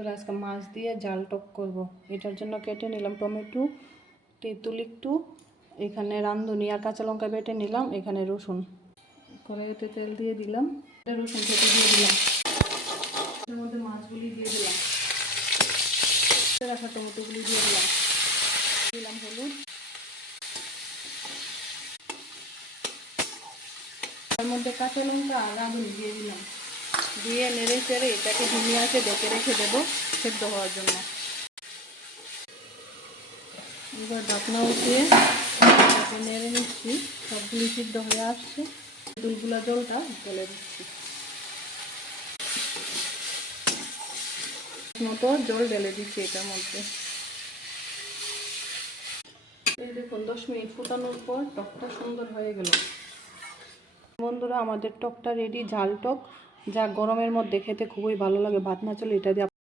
বন্ধুরা আজকে মাছ দিয়ে জাল টক করব। এটার জন্য কেটে নিলাম টমেটো, তেঁতুল একটু, এখানে রাঁধুনি আর কাঁচা লঙ্কা বেটে নিলাম, এখানে রসুন, কড়াইতে তেল দিয়ে দিলাম, রসুন কেটে দিয়ে দিলাম, এর মধ্যে মাছগুলি দিয়ে দিলাম, রাখা টমেটোগুলি দিয়ে দিলাম, দিলাম হলুদ, তার মধ্যে কাঁচা লঙ্কা আর রাঁধুনি দিয়ে দিলাম, দিয়ে নেড়ে চেড়ে এটাকে ধিমি আঁচে ডেকে রেখে দেবো সেদ্ধ হওয়ার জন্য। এবার ঢাকনা উঠিয়ে এটাকে নেড়ে নিচ্ছি, সবগুলি সিদ্ধ হয়ে আসছে, দুলগুলা জলটা ঢেলে দিচ্ছি, মতো জল ঢেলে দিচ্ছি এটার মধ্যে। এই দেখুন 10 মিনিট ফুটানোর পর টকটা সুন্দর হয়ে গেল। বন্ধুরা আমাদের টকটা রেডি, ঝাল টক, যা গরমের মধ্যে খেতে খুবই ভালো লাগে। ভাত না চলে এটা দিয়ে